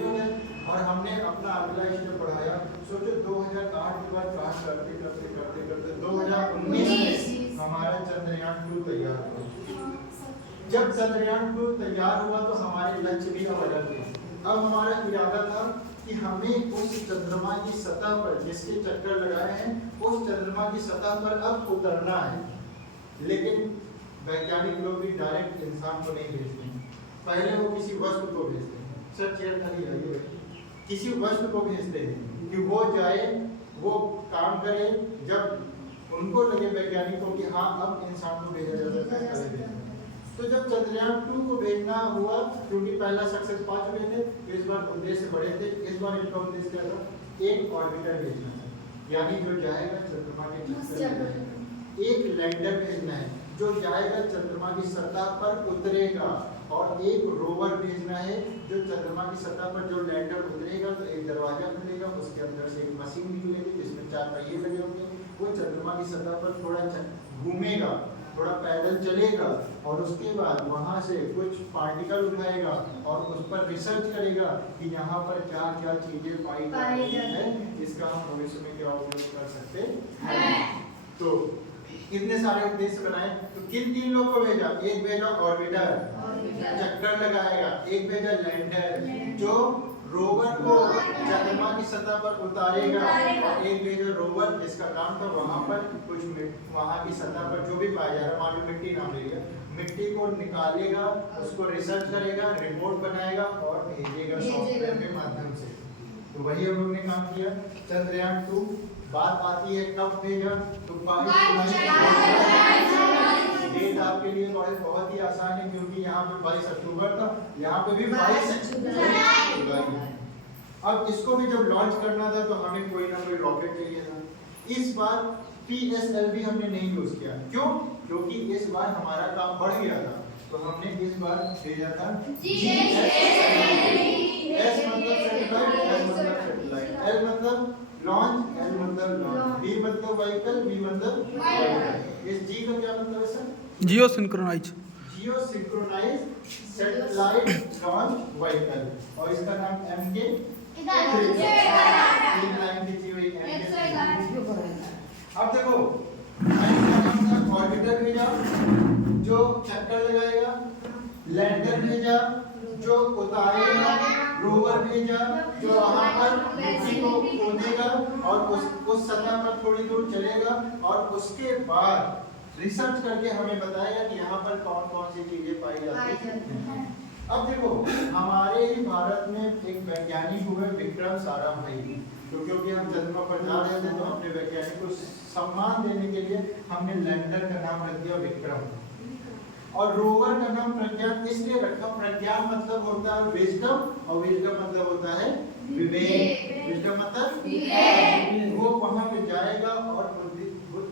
और हमने अपना अगला स्टेप बढ़ाया। सोचो 2008 के बाद काम करते करते करते करते 2019 में हमारा चंद्रयान 2 तैयार हुआ। जब चंद्रयान 2 तैयार हुआ तो हमारे लक्ष्य भी बदल गए। अब हमारा इरादा था कि हमें उस चंद्रमा की सतह पर जिसके चक्कर लगाए हैं उस चंद्रमा की सतह पर अब उतरना है। लेकिन वैज्ञानिक लोग भी डायरेक्ट इंसान को नहीं भेजते हैं, पहले वो किसी वस्तु को भेजते हैं। सर चेयर खाली आइए, किसी वस्तु को भेजते हैं कि वो जाए, वो काम करे। जब उनको लगे वैज्ञानिकों कि हाँ अब इंसान को भेजा जा सकता है, तो जब चंद्रयान 2 को भेजना हुआ, क्योंकि पहला सक्सेस पा चुके थे, इस बार उद्देश्य बड़े थे। इस बार इनका उद्देश्य क्या था? एक ऑर्बिटर भेजना था, यानी जो जाएगा चंद्रमा के चक्कर, एक लैंडर भेजना है जो जाएगा चंद्रमा की सतह पर उतरेगा, और एक रोवर भेजना है जो चंद्रमा की सतह पर जो लैंडर उतरेगा तो एक दरवाजा खुलेगा, उसके अंदर से एक मशीन निकलेगी जिसमें 4 पहिए लगे होंगे। वो चंद्रमा की सतह पर थोड़ा घूमेगा, थोड़ा पैदल चलेगा, और उसके बाद वहाँ से कुछ पार्टिकल उठाएगा और उस पर रिसर्च करेगा कि यहाँ पर क्या क्या चीजें पाई जाती हैं, इसका हम भविष्य में क्या उपयोग कर सकते हैं। तो इतने सारे उद्देश्य बनाए। तो किन 3 लोग को भेजा? एक भेजा ऑर्बिटर, चक्कर लगाएगा, एक भेजा लैंडर जो रोवर को चंद्रमा की सतह पर उतारेगा, और एक भेजा रोवर जिसका काम था वहां पर कुछ वहां की सतह पर जो भी पाया जा रहा, मान लो मिट्टी नाम ले लिया, मिट्टी को निकालेगा, उसको रिसर्च करेगा, रिपोर्ट बनाएगा और भेजेगा सॉफ्टवेयर के माध्यम से। तो वही हम लोग ने काम किया चंद्रयान 2। बात आती है कब भेजा, तो डेट आपके लिए बहुत ही आसान है, क्योंकि यहाँ पे 22 अक्टूबर था, यहाँ पे भी 22 जुलाई है। अब इसको भी जब लॉन्च करना था तो हमें कोई ना कोई रॉकेट चाहिए था। इस बार PSLV हमने नहीं यूज किया, क्यों? क्योंकि इस बार हमारा काम बढ़ गया था, तो हमने इस बार भेजा था S मतलब सैटेलाइट, L मतलब लॉन्च, L मतलब लॉन्च, V मतलब व्हीकल, V मतलब वाटर। इस G का क्या मतलब है सर? जियो सिंक्रोनाइज सैटेलाइट लॉन्च व्हीकल, और इसका नाम MK। अब देखो ऑर्बिटर भेजा जो चक्कर लगाएगा, लैंडर भेजा जो उतारेगा, रोवर भेजा जो वहां पर मिट्टी को खोदेगा और उस सतह पर थोड़ी दूर चलेगा, और उसके बाद रिसर्च करके हमें बताएगा कि यहाँ पर कौन कौन सी चीजें पाई जाती हैं। अब देखो हमारे ही भारत में एक वैज्ञानिक हुए विक्रम साराभाई, तो क्योंकि हम चंद्रमा पर जा रहे थे तो अपने वैज्ञानिक को सम्मान देने के लिए हमने लैंडर का नाम रख दिया विक्रम, और रोवर का नाम प्रज्ञान इसलिए रखा। प्रज्ञान मतलब होता है विजडम, और विजडम मतलब होता है विवेक। विजडम मतलब विवेक। वो वहां पे जाएगा और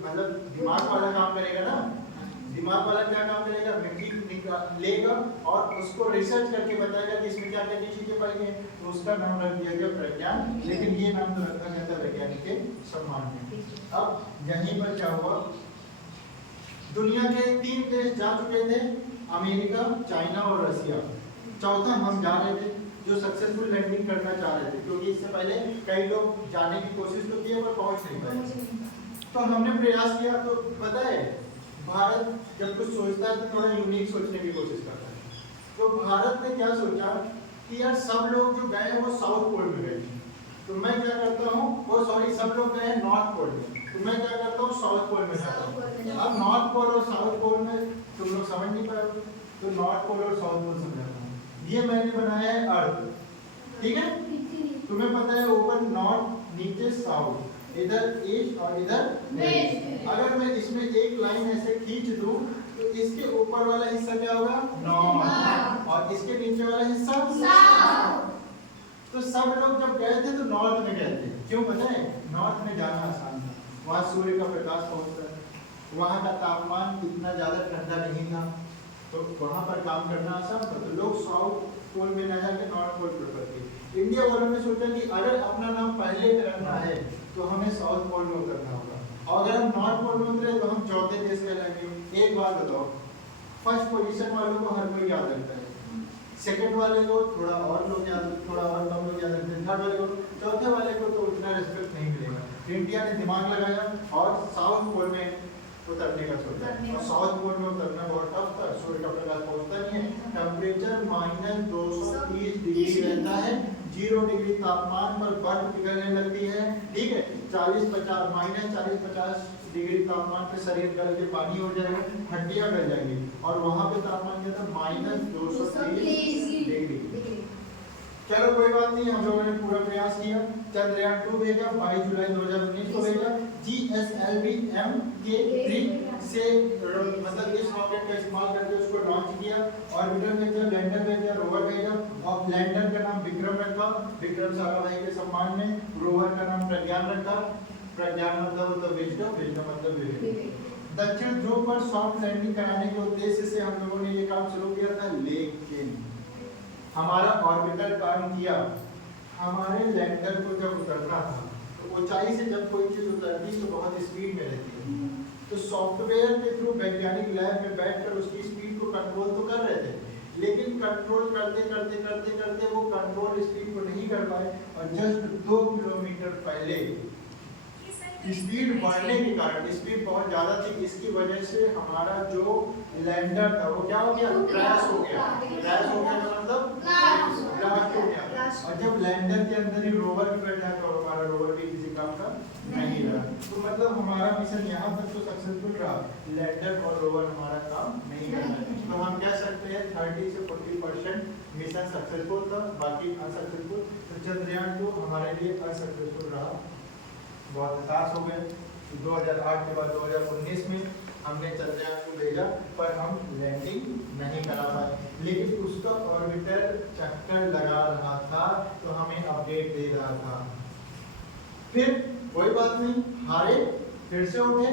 मतलब दिमाग वाला काम करेगा ना। दिमाग वाला क्या काम करेगा? मिट्टी लेगा और उसको रिसर्च करके बताएगा कि इसमें क्या क्या चीजें पाई गई, तो उसका नाम रख दिया गया प्रज्ञान। लेकिन ये नाम तो रखा गया था वैज्ञानिक के सम्मान में। अब यहीं पर क्या हुआ, दुनिया के 3 देश जा चुके थे, अमेरिका, चाइना और रसिया। चौथा हम जा रहे थे जो सक्सेसफुल लैंडिंग करना चाह रहे थे, क्योंकि इससे पहले कई लोग जाने की कोशिश तो किए पर पहुंच नहीं पाए। तो हमने प्रयास किया। तो पता है भारत जब कुछ सोचता है तो थोड़ा यूनिक सोचने की कोशिश करता है। तो भारत ने क्या सोचा कि यार सब लोग जो गए वो साउथ पोल में गए, तो मैं क्या करता हूँ, वो सॉरी सब लोग गए नॉर्थ पोल में, तो मैं क्या करता हूँ साउथ पोल में जाता हूँ। अब नॉर्थ पोल और साउथ पोल में तुम लोग समझ नहीं पाओगे, तो नॉर्थ पोल और साउथ पोल समझाता हूँ। ये मैंने बनाया है अर्थ, ठीक है? तुम्हें पता है ऊपर नॉर्थ, नीचे साउथ, इधर ईस्ट और इधर वेस्ट। अगर मैं इसमें एक लाइन ऐसे खींच दूं तो इसके ऊपर वाला हिस्सा क्या होगा? नॉर्थ, और इसके नीचे वाला हिस्सा साउथ। तो सब लोग जब गए थे तो नॉर्थ में गए थे, क्यों पता है? नॉर्थ में जाना आसान था, वहाँ सूर्य का प्रकाश पहुँचता है, वहाँ का तापमान इतना ज्यादा ठंडा नहीं था, तो वहाँ पर काम करना आसान था। तो लोग साउथ पोल में न जाकर नॉर्थ पोल प्रेफर किए। इंडिया वालों ने सोचा कि अगर अपना नाम पहले करना है तो हमें साउथ पोल में उतरना होगा, और अगर हम नॉर्थ पोल में उतरे तो हम चौथे देश कहलाएंगे। एक बात बताओ, फर्स्ट पोजीशन वालों को हर कोई याद रखता है, सेकंड वाले को थोड़ा और लोग याद, थोड़ा और कम थर्ड वाले को, चौथे वाले को तो उतना रिस्पेक्ट नहीं मिलेगा। इंडिया ने दिमाग लगाया और साउथ पोल में उतरने का सोचा, और साउथ पोल में उतरना बहुत टफ था, सूर्य का प्रकाश पहुंचता नहीं है, टेम्परेचर -230 डिग्री रहता है, 0 डिग्री तापमान पर बर्फ पिघलने लगती है, ठीक है, -40-50 डिग्री तापमान पे शरीर गल के पानी हो जाएगा, हड्डियां गल जाएंगी, और वहां पे तापमान क्या था, -230 डिग्री। चलो कोई बात नहीं, हम लोगों ने पूरा प्रयास किया, चंद्रयान 2 भेजा 22 जुलाई 2019 को भेजा, GSLV Mk3 से मतलब इस रॉकेट का इस्तेमाल करके उसको लॉन्च किया, ऑर्बिटर भेजा, लैंडर भेजा, रोवर भेजा, और लैंडर का नाम विक्रम रखा, विक्रम साराभाई के सम्मान में, रोवर का नाम प्रज्ञान रखा, प्रज्ञान मतलब विजडम, विजडम मतलब विवेक। दक्षिण ध्रुव पर सॉफ्ट लैंडिंग कराने के उद्देश्य से हम लोगों ने ये काम शुरू किया था, लेकिन हमारा ऑर्बिटर काम किया, हमारे लैंडर को जब उतरना था तो ऊंचाई से जब कोई चीज उतरती तो बहुत स्पीड में रहती है, तो सॉफ्टवेयर के थ्रू वैज्ञानिक लैब में बैठकर उसकी स्पीड को कंट्रोल तो कर रहे थे, लेकिन कंट्रोल करते करते करते करते वो कंट्रोल स्पीड को नहीं कर पाए, और जस्ट 2 किलोमीटर पहले स्पीड बढ़ने के कारण, स्पीड बहुत ज्यादा थी, इसकी वजह से हमारा जो लैंडर था वो क्या हो गया, क्रैश हो गया। क्रैश हो गया मतलब ब्लास्ट हो गया, और जब लैंडर के अंदर ही रोवर भी बैठा तो हमारा रोवर भी किसी काम का नहीं रहा, तो मतलब हमारा मिशन यहाँ तक तो सक्सेसफुल रहा, लैंडर और रोवर हमारा काम नहीं कर रहा, तो हम कह सकते हैं 30 से 40% मिशन सक्सेसफुल था, बाकी अनसक्सेसफुल। तो चंद्रयान 2 हमारे लिए अनसक्सेसफुल रहा, बहुत हताश हो गए। 2008 के बाद 2019 में हमने चंद्रयान को भेजा, पर हम लैंडिंग नहीं करा पाए, लेकिन उसका ऑर्बिटर चक्कर लगा रहा था, तो हमें अपडेट दे रहा था। फिर कोई बात नहीं, हारे, फिर से उठे,